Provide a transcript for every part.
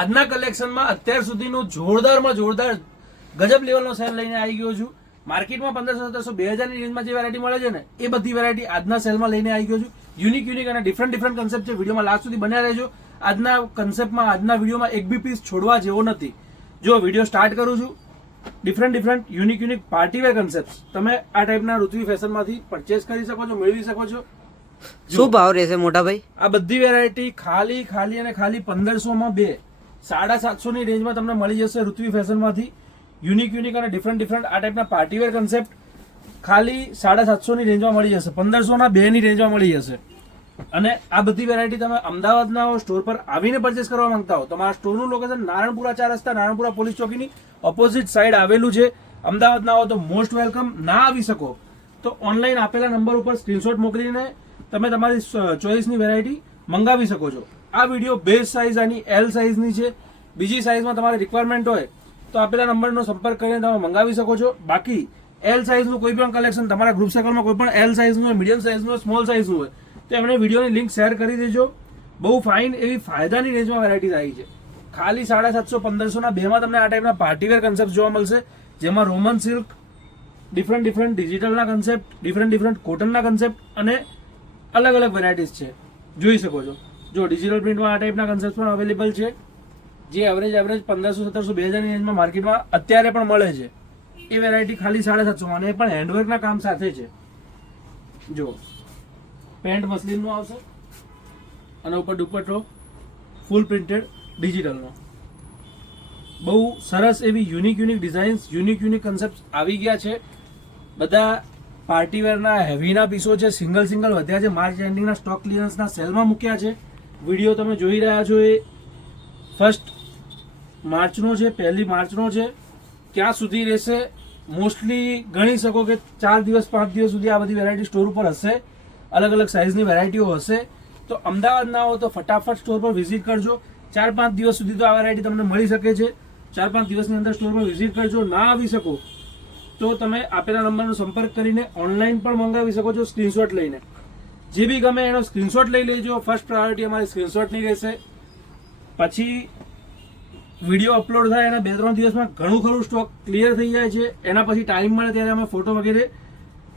આજના કલેક્શનમાં અત્યાર સુધીનું જોરદારમાં જોરદાર ગજબ લેવલનો સેલ લઈને આવી ગયો છું. માર્કેટમાં 1500, 2000 ની રેન્જમાં જે વેરાયટી મળે છે ને એ બધી વેરાયટી આજના સેલમાં લઈને આવી ગયો છું. યુનિક અને ડિફરન્ટ કન્સેપ્ટ છે. વિડીયોમાં લાસ્ટ સુધી બન્યા રહેજો. આજના કન્સેપ્ટમાં આજના વિડીયોમાં એક બી પીસ છોડવા જેવો નથી. જો વિડીયો સ્ટાર્ટ કરું છું, ડિફરન્ટ યુનિક પાર્ટીવેર કન્સેપ્ટ તમે આ ટાઈપના ઋત્વી ફેશનમાંથી પરચેસ કરી શકો છો, મેળવી શકો છો. શું ભાવ રહેશે મોટા ભાઈ? આ બધી વેરાયટી ખાલી 1500 માં 2 750 ની રેન્જમાં તમને મળી જશે ઋત્વી ફેશનમાંથી. યુનિક અને ડિફરન્ટ આ ટાઈપના પાર્ટીવેર કન્સેપ્ટ ખાલી 750 ની રેન્જમાં મળી જશે. 1500 ના 2 ની રેન્જમાં મળી જશે. અને આ બધી વેરાયટી તમે અમદાવાદના સ્ટોર પર આવીને પરચેસ કરવા માંગતા હો તો મારા સ્ટોરનું લોકેશન નારણપુરા 4 રસ્તા, નારણપુરા પોલીસ ચોકીની ઓપોઝિટ સાઈડ આવેલું છે. અમદાવાદ ના હો તો મોસ્ટ વેલકમ. ના આવી શકો તો ઓનલાઈન આપેલા નંબર ઉપર સ્ક્રીનશોટ મોકલીને તમે તમારી ચોઈસની વેરાયટી મંગાવી શકો છો. આ વિડીયો બેઝ સાઇઝ આની L સાઇઝની છે. બીજી સાઇઝમાં તમારે રિક્વાયરમેન્ટ હોય તો આપેલા નંબરનો સંપર્ક કરીને તમે મંગાવી શકો છો. બાકી L સાઇઝનું કોઈ પણ કલેક્શન તમારા ગ્રુપ સર્કલમાં કોઈ પણ L સાઇઝનું હોય, મીડિયમ સાઇઝનું હોય, સ્મોલ સાઇઝનું હોય તો એમને વિડીયોની લિંક શેર કરી દેજો. બહુ ફાઇન એવી ફાયદાની રેન્જમાં વેરાયટીઝ આવી છે. ખાલી 750, 1500 ના 2 માં તમને આ ટાઈપના પાર્ટીવેર કન્સેપ્ટ જોવા મળશે, જેમાં રોમન સિલ્ક, ડિફરન્ટ ડિજિટલના કન્સેપ્ટ, ડિફરન્ટ કોટનના કન્સેપ્ટ અને અલગ વેરાયટીઝ છે. જોઈ શકો છો. જો ડિજિટલ પ્રિન્ટમાં આ ટાઈપના કન્સેપ્ટ પણ અવેલેબલ છે, જે એવરેજ 1500, 1700, 2000 ની રેન્જમાં માર્કેટમાં અત્યારે પણ મળે છે. એ વેરાયટી ખાલી 750 માં, અને એ પણ હેન્ડવર્કના કામ સાથે છે. જો પેન્ટ મસલિનનું આવશે અને ઉપર દુપટ્ટો ફૂલ પ્રિન્ટેડ ડિજિટલનો. બહુ સરસ એવી યુનિક ડિઝાઇન્સ, યુનિક કન્સેપ્ટ આવી ગયા છે. બધા પાર્ટીવેરના હેવીના પીસો છે. સિંગલ વધ્યા છે. માર્ચ એન્ડિંગના સ્ટોક ક્લિયરન્સના સેલમાં મૂક્યા છે. વિડીયો તમે જોઈ રહ્યા છો એ 1 માર્ચનો છે, 1 માર્ચનો છે. ક્યાં સુધી રહેશે મોસ્ટલી ગણી શકો કે 4 દિવસ 5 દિવસ સુધી આ બધી વેરાયટી સ્ટોર ઉપર હશે. અલગ સાઇઝની વેરાયટીઓ હશે. તો અમદાવાદ ના હો તો ફટાફટ સ્ટોર પર વિઝિટ કરજો. 4-5 દિવસ સુધી તો આ વેરાયટી તમને મળી શકે છે. 4-5 દિવસની અંદર સ્ટોર પર વિઝિટ કરજો. ના આવી શકો તો તમે આપેલા નંબરનો સંપર્ક કરીને ઓનલાઈન પણ મંગાવી શકો છો સ્ક્રીનશોટ લઈને. જે બી ગમે એનો સ્ક્રીનશોટ લઈ લેજો. ફર્સ્ટ પ્રાયોરિટી અમારી સ્ક્રીનશોટની રહેશે. પછી વિડીયો અપલોડ થાય અને 2-3 દિવસમાં ઘણું ખરું સ્ટોક ક્લિયર થઈ જાય છે. એના પછી ટાઈમ મળે ત્યારે અમે ફોટો વગેરે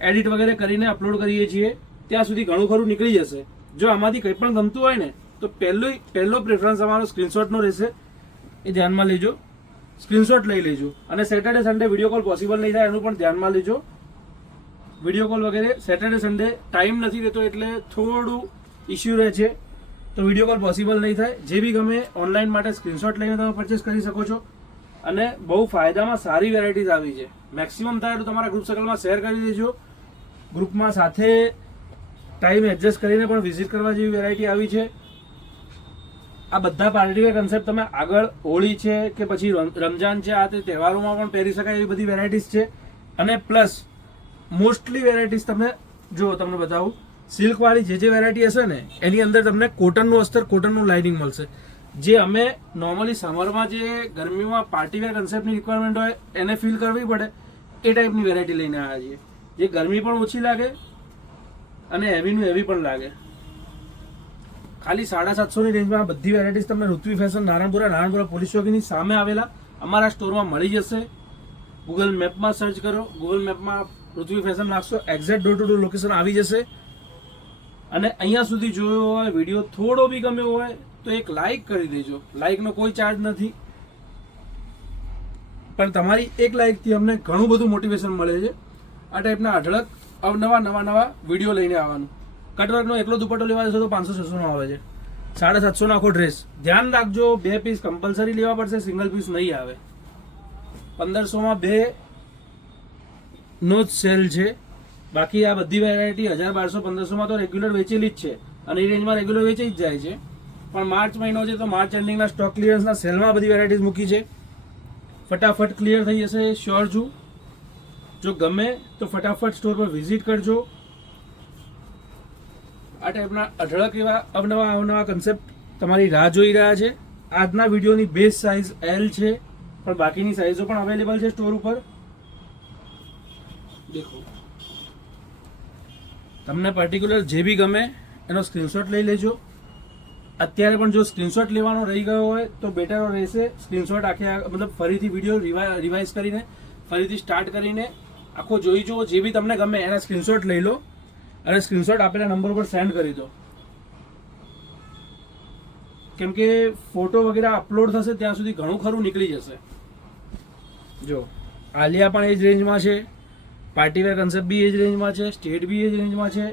એડિટ વગેરે કરીને અપલોડ કરીએ છીએ. ત્યાં સુધી ઘણું ખરું નીકળી જશે. જો આમાંથી કંઈ પણ ગમતું હોય ને તો પહેલો પ્રેફરન્સ અમારો સ્ક્રીનશોટનો રહેશે. એ ધ્યાનમાં લેજો. સ્ક્રીનશોટ લઈ લેજો. અને Saturday Sunday video call possible નહીં થાય એનું પણ ધ્યાનમાં લેજો. વિડીયો કોલ વગેરે સેટરડે સન્ડે ટાઈમ નથી રહેતો એટલે થોડું ઇસ્યુ રહે છે, તો વિડીયો કોલ પોસિબલ નહીં થાય. જે બી ગમે ઓનલાઈન માટે સ્ક્રીનશોટ લઈને તમે પરચેસ કરી શકો છો. અને બહુ ફાયદામાં સારી વેરાયટીઝ આવી છે. મેક્સિમમ થાય તો તમારા ગ્રુપ સર્કલમાં શેર કરી દેજો. ગ્રુપમાં સાથે ટાઈમ એડજસ્ટ કરીને પણ વિઝિટ કરવા જેવી વેરાયટી આવી છે. આ બધા પાર્ટીવેર કન્સેપ્ટ તમે આગળ હોળી છે કે પછી રમજાન છે, આ તે તહેવારોમાં પણ પહેરી શકાય એવી બધી વેરાયટીઝ છે. અને પ્લસ મોસ્ટલી વેરાયટીઝ તમને તમને બતાવું, સિલ્કવાળી જે વેરાયટી હશે ને એની અંદર તમને કોટનનું અસ્તર, કોટનનું લાઇનિંગ મળશે. જે અમે નોર્મલી સમરમાં જે ગરમીમાં પાર્ટીવેર કન્સેપ્ટની રિક્વાયરમેન્ટ હોય એને ફીલ કરવી પડે એ ટાઈપની વેરાયટી લઈને આવ્યા છીએ. જે ગરમી પણ ઓછી લાગે અને હેવી પણ લાગે. ખાલી 750 ની રેન્જમાં બધી વેરાયટીઝ તમને ઋત્વી ફેશન નારણપુરા પોલીસ ચોકીની સામે આવેલા અમારા સ્ટોરમાં મળી જશે. ગૂગલ મેપમાં સર્ચ કરો, ગૂગલ મેપમાં ઋત્વી ફેશન નાખશો, exact door to door location આવી જશે. અને અહીંયા સુધી જોયો હોય વિડીયો થોડો બી ગમ્યો હોય તો એક લાઈક કરી દેજો. લાઈકનો કોઈ ચાર્જ નથી, પણ તમારી એક લાઈકથી અમને ઘણું બધું મોટિવેશન મળે છે. આ ટાઈપના અઢળક નવા વિડીયો લઈને આવવાનું. કટવર્કનો એકલો દુપટ્ટો લેવા જશો તો 500-600 નો આવે છે. 750 નો આખો ડ્રેસ. ધ્યાન રાખજો, 2 પીસ કમ્પલસરી લેવા પડશે, સિંગલ પીસ નહીં આવે. 1500 માં 2 નો જ સેલ છે. બાકી આ બધી વેરાયટી 1000, 1200, 1500 માં તો રેગ્યુલર વેચેલી જ છે અને એ રેન્જમાં રેગ્યુલર વેચાઈ જ જાય છે. પણ માર્ચ મહિનો છે તો માર્ચ એન્ડિંગના સ્ટોક ક્લિયરન્સના સેલમાં બધી વેરાયટીઝ મૂકી છે. ફટાફટ ક્લિયર થઈ જશે, શ્યોર છું. જો ગમે તો ફટાફટ સ્ટોર પર વિઝિટ કરજો. આ ટાઈપના અઢળક એવા અવનવા કન્સેપ્ટ તમારી રાહ જોઈ રહ્યા છે. આજના વિડીયોની બેઝ સાઇઝ L છે, પણ બાકીની સાઇઝો પણ અવેલેબલ છે સ્ટોર ઉપર. દેખો, તમને પર્ટિક્યુલર જે બી ગમે એનો સ્ક્રીનશોટ લઈ લેજો. અત્યારે પણ જો સ્ક્રીનશોટ લેવાનો રહી ગયો હોય તો બેટર રહેશે સ્ક્રીનશોટ મતલબ ફરીથી વિડીયો રિવાઇઝ કરીને ફરીથી સ્ટાર્ટ કરીને આખો જોઈ જુઓ, જે બી તમને ગમે એના સ્ક્રીનશોટ લઈ લો અને સ્ક્રીનશોટ આપેલા નંબર પર સેન્ડ કરી દો. કેમ કે ફોટો વગેરે અપલોડ થશે ત્યાં સુધી ઘણું ખરું નીકળી જશે. જો આલિયા પણ એ જ રેન્જમાં છે, પાર્ટીવેર કન્સેપ્ટ બી એ જ રેન્જમાં છે, સ્ટેટ બી એ જ રેન્જમાં છે,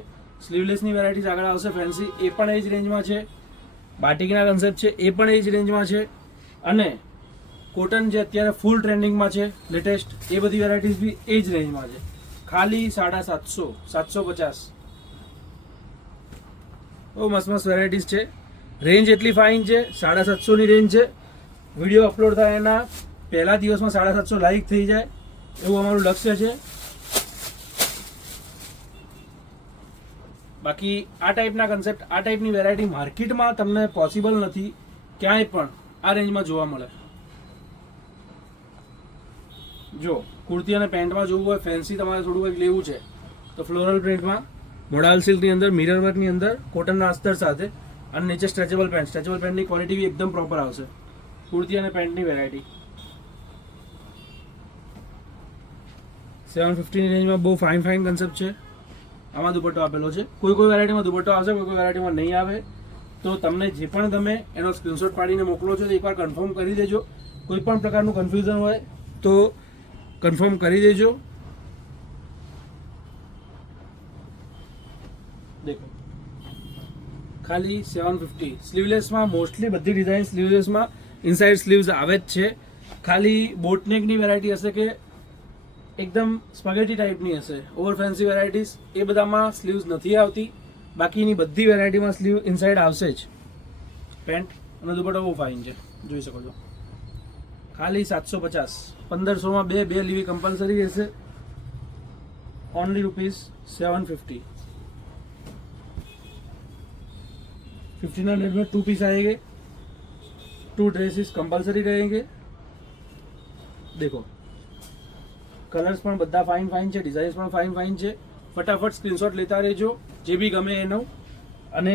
સ્લીવલેસની વેરાયટીઝ આગળ આવશે ફેન્સી એ પણ એ જ રેન્જમાં છે, બાટિકના કન્સેપ્ટ છે એ પણ એ જ રેન્જમાં છે, અને કોટન જે અત્યારે ફૂલ ટ્રેન્ડિંગમાં છે લેટેસ્ટ એ બધી વેરાયટીઝ બી એ જ રેન્જમાં છે. ખાલી 750, 750. બહુ મસ્ત મસ્ત વેરાયટીઝ છે. રેન્જ એટલી ફાઇન છે, 750ની રેન્જ છે. વિડીયો અપલોડ થાય એના પહેલા દિવસમાં 750 લાઈક થઈ જાય એવું અમારું લક્ષ્ય છે. બાકી આ ટાઈપના કન્સેપ્ટ, આ ટાઈપની વેરાયટી માર્કેટમાં તમને પોસિબલ નથી ક્યાંય પણ આ રેન્જમાં જોવા મળે. જો કુર્તી અને પેન્ટમાં જોવું હોય, ફેન્સી તમારે થોડું કંઈક લેવું છે તો ફ્લોરલ પ્રિન્ટમાં મોડાલ સિલ્કની અંદર મિરર વર્કની અંદર કોટનના અસ્તર સાથે અને નીચે સ્ટ્રેચેબલ પેન્ટની ક્વોલિટી બી એકદમ પ્રોપર આવશે. કુર્તી અને પેન્ટની વેરાયટી 750ની રેન્જમાં બહુ ફાઇન કન્સેપ્ટ છે. આમાં દુપટ્ટો આપેલો છે. કોઈ વેરાયટીમાં દુપટ્ટો આવશે, કોઈ વેરાયટીમાં નહીં આવે. તો તમને જે પણ ગમે એનો સ્ક્રીનશોટ પાડીને મોકલો છો તો એકવાર કન્ફર્મ કરી દેજો. કોઈ પણ પ્રકારનું કન્ફ્યુઝન હોય તો કન્ફર્મ કરી દેજો. દેખો ખાલી 750. સ્લીવલેસમાં મોસ્ટલી બધી ડિઝાઇન સ્લીવલેસમાં ઇનસાઇડ સ્લીવ્સ આવે જ છે. ખાલી બોટનેકની વેરાયટી હશે કે એકદમ સ્પગેટી ટાઈપની હશે, ઓવર ફેન્સી વેરાયટીઝ એ બધામાં સ્લીવ્સ નથી આવતી. બાકીની બધી વેરાયટીમાં સ્લીવ ઇનસાઇડ આવશે જ. પેન્ટ અને દુપટ્ટો બહુ ફાઇન છે, જોઈ શકો છો. ખાલી 750. 1500માં બે લેવી કમ્પલસરી રહેશે. ઓનલી ₹750. 1500 में 2 पीस आएंगे, 2 ड्रेसेस कंपलसरी रहेंगे. देखो કલર્સ પણ બધા ફાઇન છે, ડિઝાઇન્સ પણ ફાઇન છે. ફટાફટ સ્ક્રીનશોટ લેતા રહેજો જે બી ગમે એનો. અને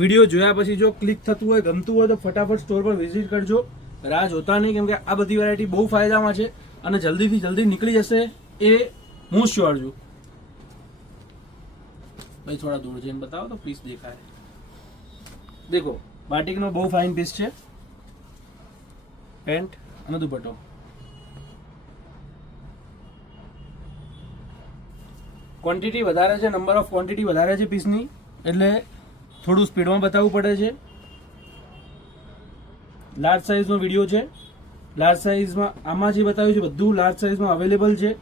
વિડીયો જોયા પછી જો ક્લિક થતું હોય, ગમતું હોય તો ફટાફટ સ્ટોર પર વિઝિટ કરજો. રાહ જોતા નહીં, કેમ કે આ બધી વેરાયટી બહુ ફાયદામાં છે અને જલ્દીથી જલ્દી નીકળી જશે એ હું શ્યોર છું. ભાઈ થોડા દૂર જઈને બતાવો તો પીસ દેખાય. દેખો બાટિકનો બહુ ફાઇન પીસ છે. પેન્ટ અને દુપટ્ટો ક્વોન્ટિટી વધારે છે, નંબર ઓફ ક્વોન્ટિટી વધારે છે પીસની, એટલે થોડું સ્પીડમાં બતાવવું પડે છે. લાર્જ સાઇઝનો વિડીયો છે. લાર્જ સાઇઝમાં આમાં જે બતાવ્યું છે બધું લાર્જ સાઇઝમાં અવેલેબલ છે.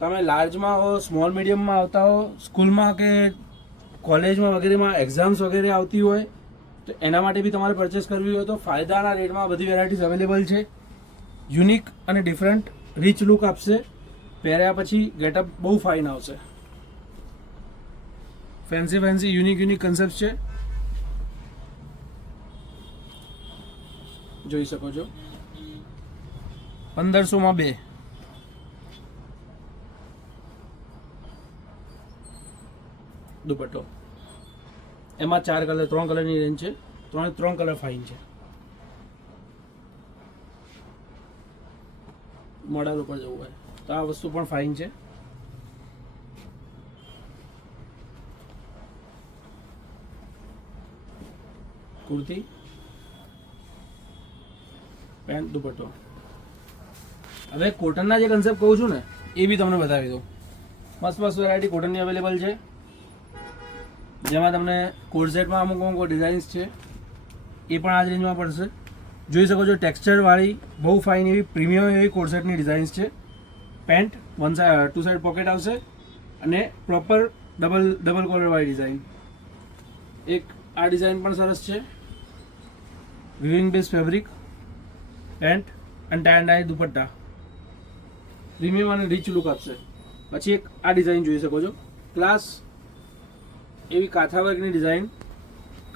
તમે લાર્જમાં હો, સ્મોલ મીડિયમમાં આવતા હો, સ્કૂલમાં કે કોલેજમાં વગેરેમાં એક્ઝામ્સ વગેરે આવતી હોય તો એના માટે બી તમારે પરચેસ કરવી હોય તો ફાયદાના રેટમાં બધી વેરાયટીઝ અવેલેબલ છે. યુનિક અને ડિફરન્ટ રીચ લુક આપશે. પહેર્યા પછી ગેટઅપ બહુ ફાઇન આવશે. ફેન્સી યુનિક કન્સેપ્ટ છે, જોઈ શકો છો. 1500માં 2. દુપટ્ટો એમાં 4 કલર, 3 કલરની રેન્જ છે. 3 કલર ફાઇન છે. મોડલ ઉપર જવું હોય તો આ વસ્તુ પણ ફાઇન છે. કુર્તી, પેન્ટ, દુપટ્ટો. હવે કોટનના જે કન્સેપ્ટ કહું છું ને એ બી તમને બતાવી દઉં. મસ્ત વેરાયટી કોટનની અવેલેબલ છે, જેમાં તમને કોર્સેટમાં અમુક ડિઝાઇન્સ છે એ પણ આ જ રેન્જમાં પડશે. જોઈ શકો છો ટેક્સચરવાળી બહુ ફાઇન એવી પ્રીમિયમ એવી કોર્સેટની ડિઝાઇન્સ છે. પેન્ટ 2 સાઈડ પોકેટ આવશે અને પ્રોપર ડબલ કોલરવાળી ડિઝાઇન. એક આ ડિઝાઇન પણ સરસ છે, વિવિંગ બેઝ ફેબ્રિક. પેન્ટ અને ટાઈ દુપટ્ટા પ્રીમિયમ અને રીચ લુક આપશે. પછી એક આ ડિઝાઇન જોઈ શકો છો, ક્લાસ એવી કાથા વર્કની ડિઝાઇન.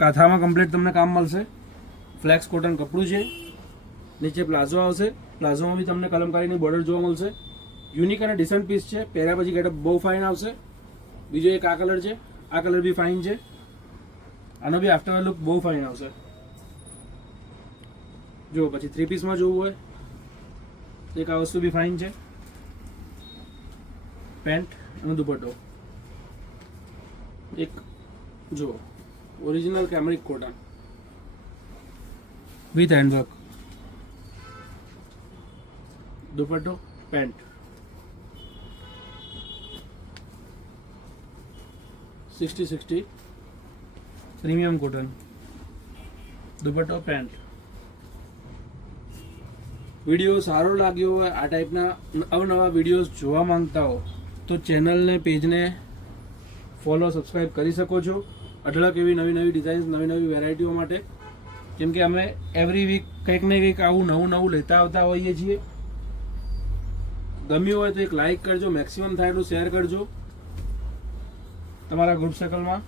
કાથામાં કમ્પ્લીટ તમને કામ મળશે. ફ્લેક્સ કોટન કપડું છે, નીચે પ્લાઝો આવશે. પ્લાઝોમાં બી તમને કલમકારીની બોર્ડર જોવા મળશે. યુનિક અને ડિસન્ટ પીસ છે. પહેર્યા પછી ગેટઅપ બહુ ફાઇન આવશે. બીજો એક આ કલર છે, આ કલર બી ફાઇન છે. આનો બી આફ્ટર લુક બહુ ફાઇન આવશે. જો પછી 3 પીસમાં જોવું હોય એક આ વસ્તુ બી ફાઇન છે. પેન્ટ અને દુપટ્ટો એક જો original cambric cotton with handwork, દુપટ્ટો પેન્ટ 60-60 પ્રીમિયમ કોટન, દુપટ્ટો પેન્ટ. વિડીયો સારો લાગ્યો હોય, આ ટાઈપના અવનવા વિડીયોઝ જોવા માંગતા હો તો ચેનલને પેજને ફોલો સબસ્ક્રાઈબ કરી શકો છો. અઢળક એવી નવી નવી ડિઝાઇન્સ, નવી નવી વેરાયટીઓ માટે, કેમ કે અમે એવરી વીક કંઈક ને કંઈક આવું નવું નવું લેતા આવતા હોઈએ છીએ. ગમ્યું હોય તો એક લાઈક કરજો, મેક્સિમમ થાય એટલું શેર કરજો તમારા ગ્રુપ સર્કલમાં.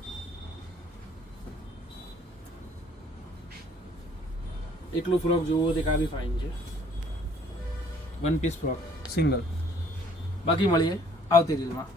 એકલું ફ્રોક જોવો તો એક આ બી ફાઇન છે, 1 પીસ ફ્રોક સિંગલ. બાકી મળીએ આવતી રીલમાં.